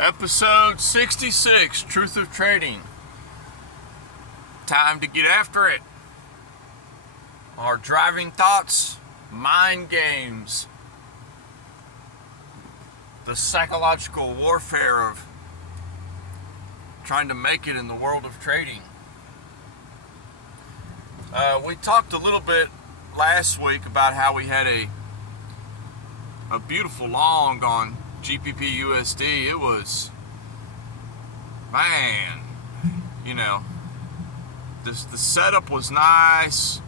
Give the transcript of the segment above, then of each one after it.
Episode 66, Truth of Trading. Time to get after it. Our driving thoughts, mind games, the psychological warfare of trying to make it in the world of trading. We talked a little bit last week about how we had a beautiful long on GBP USD. It was, man, the setup was nice.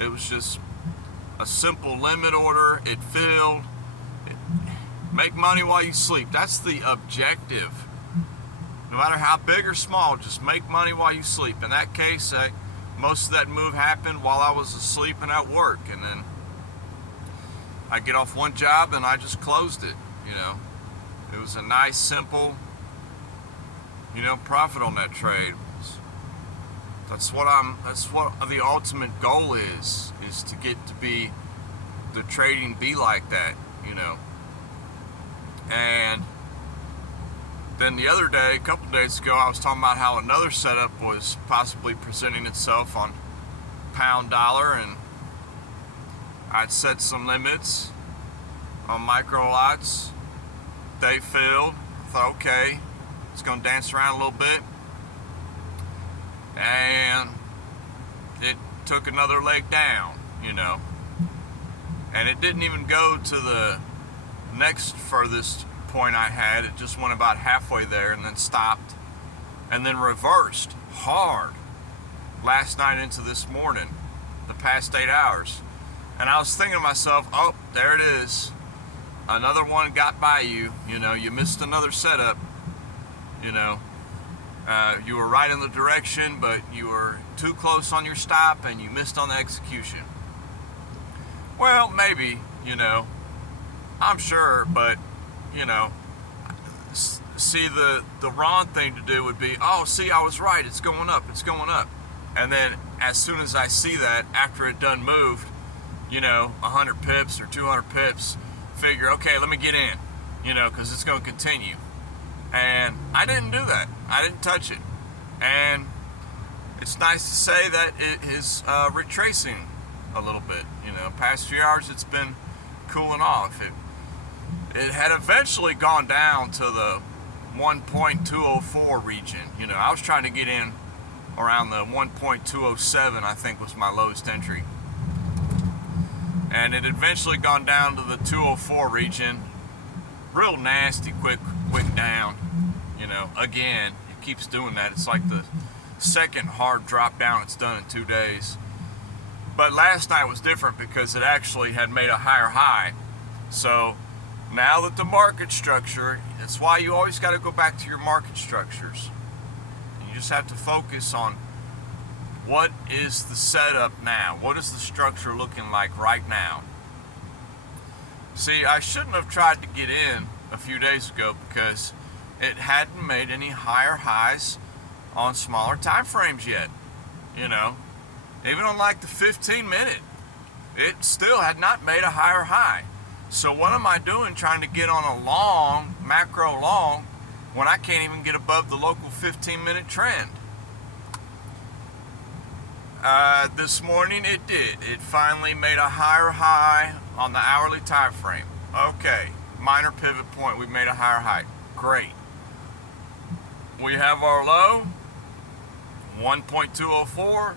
It was just a simple limit order. It filled. Make money while you sleep. That's the objective. No matter how big or small, just make money while you sleep. In that case, most of that move happened while I was asleep and at work, and then I get off one job and I just closed it. It was a nice, simple, profit on that trade. That's what the ultimate goal is to get to be the trading be like that, And then the other day, a couple days ago, I was talking about how another setup was possibly presenting itself on pound dollar, and I'd set some limits on micro lots. They filled. I thought, okay, it's going to dance around a little bit. And it took another leg down, And it didn't even go to the next furthest point I had. It just went about halfway there and then stopped. And then reversed hard last night into this morning, the past 8 hours. And I was thinking to myself, oh, there it is. Another one got by you. You missed another setup. You were right in the direction, but you were too close on your stop and you missed on the execution. Well, maybe, I'm sure, but, see, the wrong thing to do would be, oh, see, I was right, it's going up. And then as soon as I see that, after it done moved, 100 pips or 200 pips, figure, okay, let me get in, because it's going to continue. And I didn't do that. I didn't touch it. And it's nice to say that it is retracing a little bit. Past few hours it's been cooling off. It had eventually gone down to the 1.204 region. I was trying to get in around the 1.207, I think was my lowest entry. And it eventually gone down to the 204 region. Real nasty, quick down. Again, it keeps doing that. It's like the second hard drop down it's done in 2 days. But last night was different because it actually had made a higher high. So now that the market structure, that's why you always got to go back to your market structures. You just have to focus on what is the setup now? What is the structure looking like right now? See, I shouldn't have tried to get in a few days ago because it hadn't made any higher highs on smaller time frames yet. Even on like the 15 minute, it still had not made a higher high. So what am I doing trying to get on a long, macro long, when I can't even get above the local 15-minute trend? This morning it did. It finally made a higher high on the hourly time frame. Okay, minor pivot point, we made a higher high. Great. We have our low, 1.204.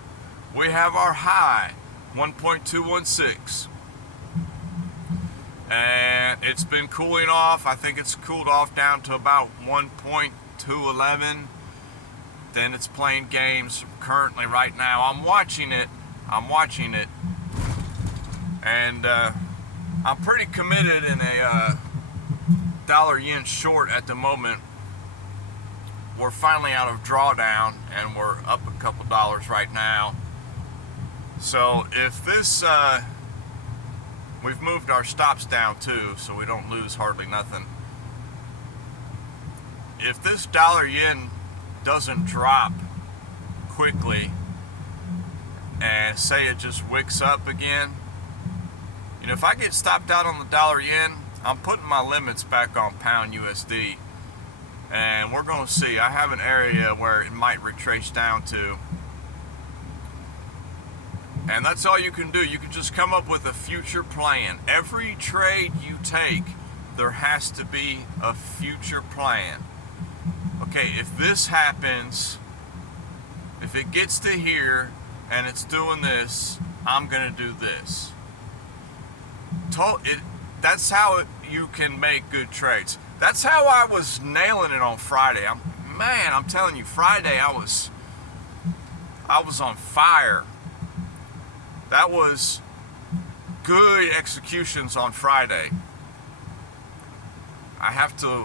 We have our high, 1.216. And it's been cooling off. I think it's cooled off down to about 1.211. Then it's playing games currently right now. I'm watching it. And I'm pretty committed in a dollar yen short at the moment. We're finally out of drawdown and we're up a couple dollars right now. So if this, we've moved our stops down too, so we don't lose hardly nothing. If this dollar yen doesn't drop quickly and say it just wicks up again, if I get stopped out on the dollar yen, I'm putting my limits back on pound USD and we're going to see. I have an area where it might retrace down to, and that's all you can do. You can just come up with a future plan. Every trade you take, there has to be a future plan. Okay, if this happens, if it gets to here and it's doing this, I'm going to do this. That's how you can make good trades. That's how I was nailing it on Friday. I'm telling you, Friday I was on fire. That was good executions on Friday. I have to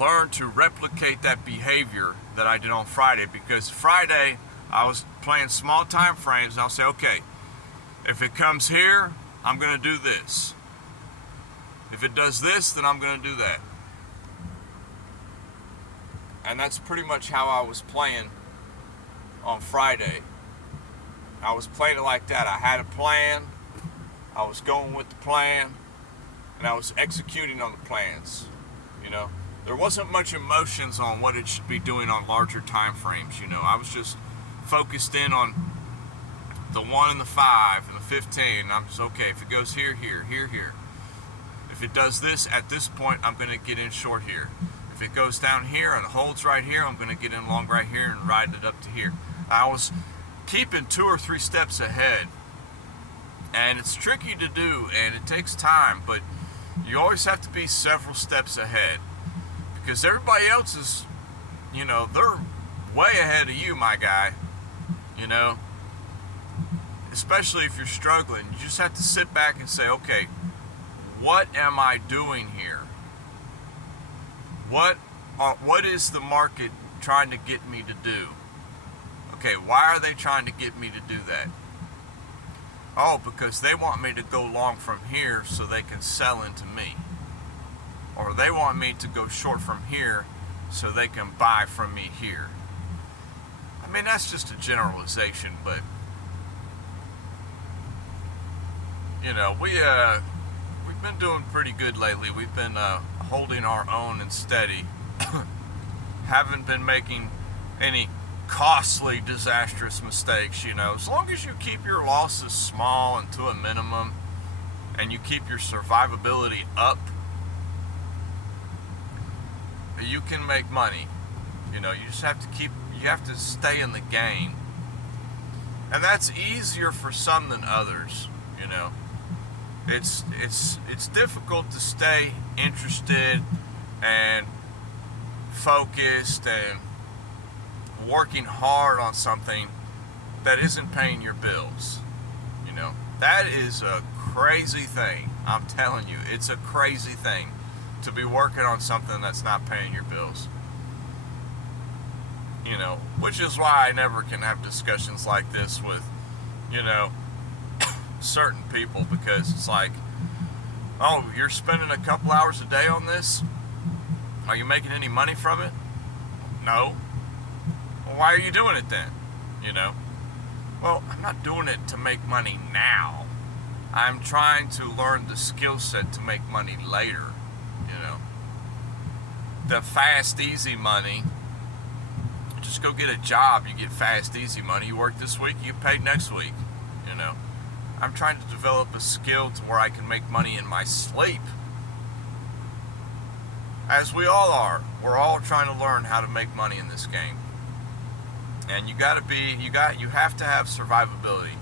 learn to replicate that behavior that I did on Friday, because Friday I was playing small time frames, and I'll say, okay, if it comes here, I'm going to do this. If it does this, then I'm going to do that. And that's pretty much how I was playing on Friday. I was playing it like that. I had a plan, I was going with the plan, and I was executing on the plans. You know, there wasn't much emotions on what it should be doing on larger time frames. You know, I was just focused in on the 1 and the 5 and the 15. And I'm just, okay, if it goes here, here, here, here. If it does this at this point, I'm going to get in short here. If it goes down here and holds right here, I'm going to get in long right here and ride it up to here. I was keeping 2 or 3 steps ahead. And it's tricky to do, and it takes time, but you always have to be several steps ahead, because everybody else is, you know, they're way ahead of you, my guy. You know, especially if you're struggling, you just have to sit back and say, okay, what am I doing here? What is the market trying to get me to do? Okay, why are they trying to get me to do that? Oh, because they want me to go long from here so they can sell into me. Or they want me to go short from here so they can buy from me here. I mean, that's just a generalization, but you know, we've been doing pretty good lately. We've been holding our own and steady. Haven't been making any costly, disastrous mistakes, you know. As long as you keep your losses small and to a minimum, and you keep your survivability up, you can make money. You know, you just have to stay in the game. And that's easier for some than others, you know. It's difficult to stay interested and focused and working hard on something that isn't paying your bills. You know, that is a crazy thing. I'm telling you, it's a crazy thing to be working on something that's not paying your bills. You know, which is why I never can have discussions like this with, you know, certain people, because it's like, oh, you're spending a couple hours a day on this? Are you making any money from it? No. Well, why are you doing it then? You know? Well, I'm not doing it to make money now. I'm trying to learn the skill set to make money later. You know? The fast, easy money, just go get a job, you get fast, easy money. You work this week, you get paid next week. You know? I'm trying to develop a skill to where I can make money in my sleep. As we all are. We're all trying to learn how to make money in this game. And you have to have survivability.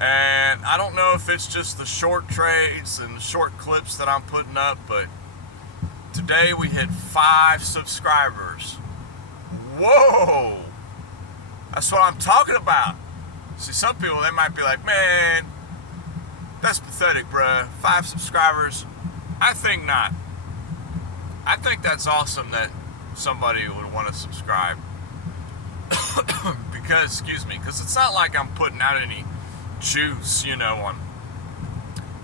And I don't know if it's just the short trades and the short clips that I'm putting up, but today we hit 5 subscribers. Whoa! That's what I'm talking about. See, some people, they might be like, man, that's pathetic, bruh. 5 subscribers. I think not. I think that's awesome that somebody would want to subscribe. because it's not like I'm putting out any juice, you know, on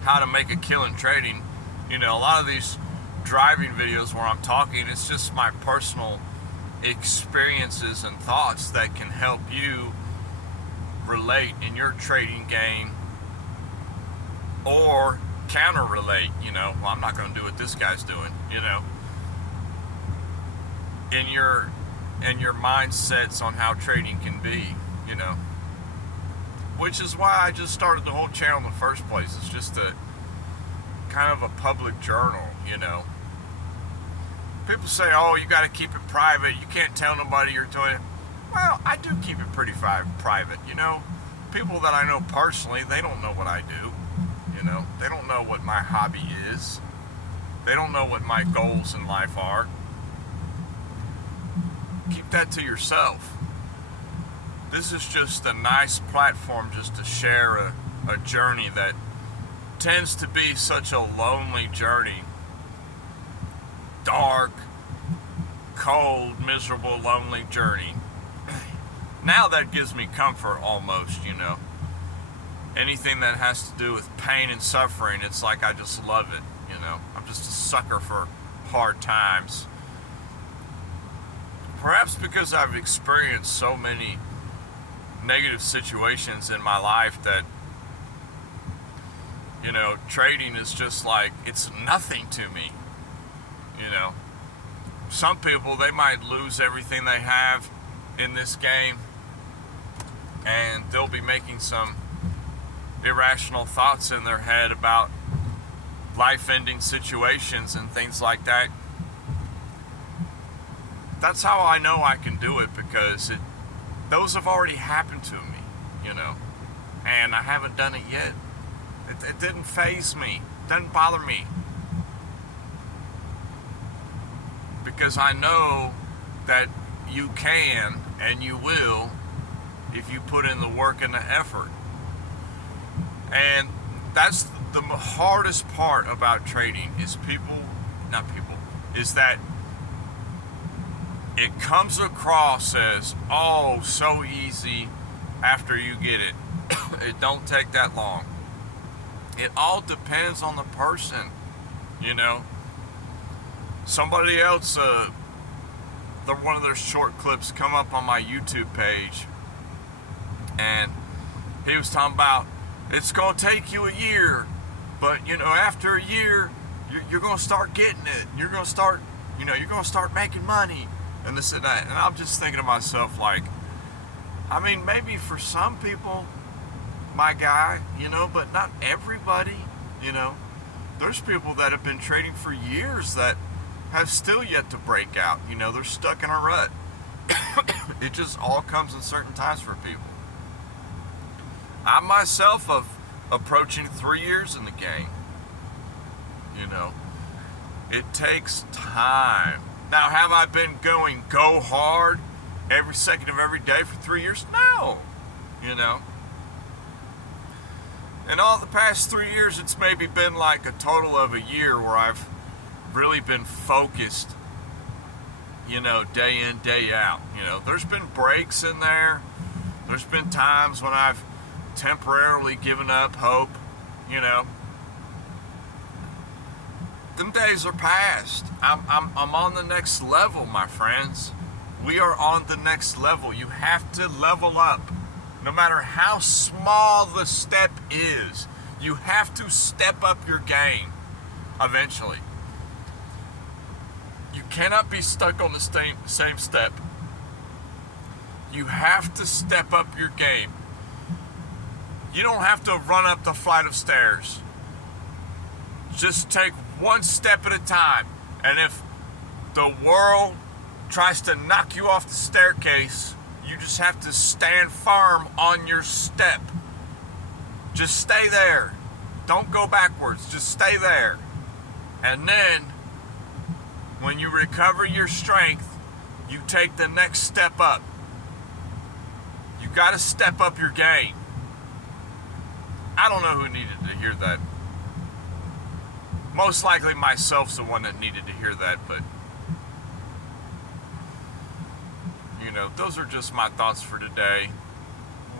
how to make a killing trading. You know, a lot of these driving videos where I'm talking, it's just my personal experiences and thoughts that can help you relate in your trading game, or counter relate. You know, well, I'm not going to do what this guy's doing, you know. in your mindsets on how trading can be, you know. Which is why I just started the whole channel in the first place. It's just a kind of a public journal, you know. People say, oh, you got to keep it private. You can't tell nobody you're doing it. Well, I do keep it pretty private, you know. People that I know personally, they don't know what I do, you know. They don't know what my hobby is. They don't know what my goals in life are. Keep that to yourself. This is just a nice platform just to share a journey that tends to be such a lonely journey. Dark, cold, miserable, lonely journey. Now that gives me comfort almost, you know. Anything that has to do with pain and suffering, it's like I just love it, you know. I'm just a sucker for hard times. Perhaps because I've experienced so many negative situations in my life that, you know, trading is just like, it's nothing to me, you know. Some people, they might lose everything they have in this game, and they'll be making some irrational thoughts in their head about life-ending situations and things like that. That's how I know I can do it, because those have already happened to me, you know, and I haven't done it yet. It didn't faze me, it doesn't bother me, because I know that you can and you will if you put in the work and the effort. And that's the hardest part about trading is is that it comes across as, oh, so easy after you get it. It don't take that long. It all depends on the person, you know. Somebody else, one of their short clips come up on my YouTube page, and he was talking about, it's going to take you a year, but, you know, after a year, you're going to start getting it. You're going to start, you know, you're going to start making money, and this and that. And I'm just thinking to myself, like, I mean, maybe for some people, my guy, you know, but not everybody, you know. There's people that have been trading for years that have still yet to break out. You know, they're stuck in a rut. It just all comes in certain times for people. I myself have approaching 3 years in the game. You know, it takes time. Now, have I been going go hard every second of every day for 3 years? No. You know, in all the past 3 years, it's maybe been like a total of a year where I've really been focused, you know, day in, day out. You know, there's been breaks in there. There's been times when I've temporarily given up hope, you know. Them days are past. I'm on the next level, my friends. We are on the next level. You have to level up. No matter how small the step is, you have to step up your game eventually. You cannot be stuck on the same step. You have to step up your game. You don't have to run up the flight of stairs. Just take one step at a time. And if the world tries to knock you off the staircase, you just have to stand firm on your step. Just stay there. Don't go backwards. Just stay there. And then, when you recover your strength, you take the next step up. You got to step up your game. I don't know who needed to hear that. Most likely myself's the one that needed to hear that, but you know, those are just my thoughts for today.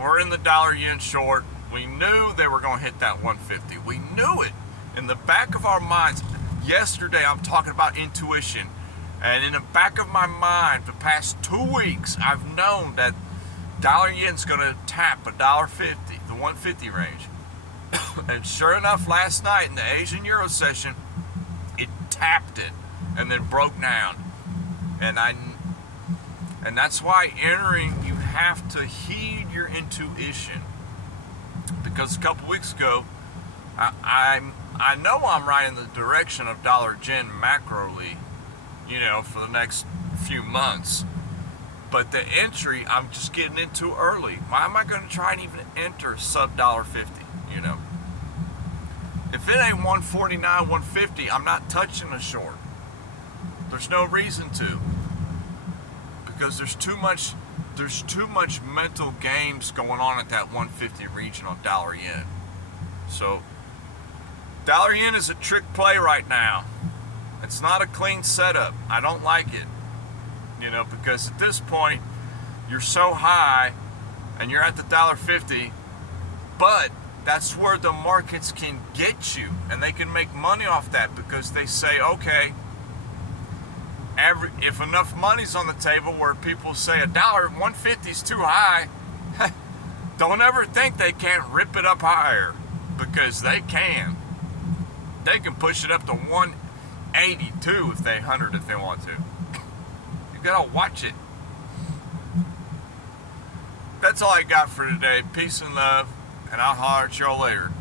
We're in the dollar-yen short. We knew they were going to hit that 150. We knew it in the back of our minds. Yesterday, I'm talking about intuition. And in the back of my mind, the past 2 weeks, I've known that dollar-yen's going to tap $1.50, the 150 range. And sure enough, last night in the Asian Euro session, it tapped it and then broke down. And I And that's why entering, you have to heed your intuition. Because a couple weeks ago, I know I'm right in the direction of dollar gen macroly, for the next few months. But the entry, I'm just getting into early. Why am I going to try and even enter sub $1.50? If it ain't 149, 150, I'm not touching a short. There's no reason to, because there's too much mental games going on at that 150 region on dollar yen. So dollar yen is a trick play right now. It's not a clean setup. I don't like it. Because at this point you're so high and you're at the $1.50, but that's where the markets can get you, and they can make money off that, because they say, okay, if enough money's on the table where people say $1.50 is too high, don't ever think they can't rip it up higher, because they can. They can push it up to 182 if they want to. You gotta watch it. That's all I got for today. Peace and love, and I'll holler at y'all later.